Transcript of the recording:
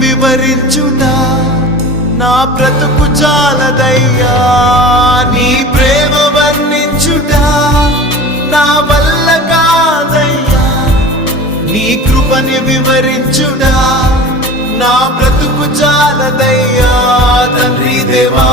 వివరించుట నా బ్రతుకు చాలదయ్యా. నీ ప్రేమ వర్ణించుట నా వల్ల కాదయ్యా. నీ కృపని వివరించుట నా బ్రతుకు చాలదయ్యా. తండ్రి దేవా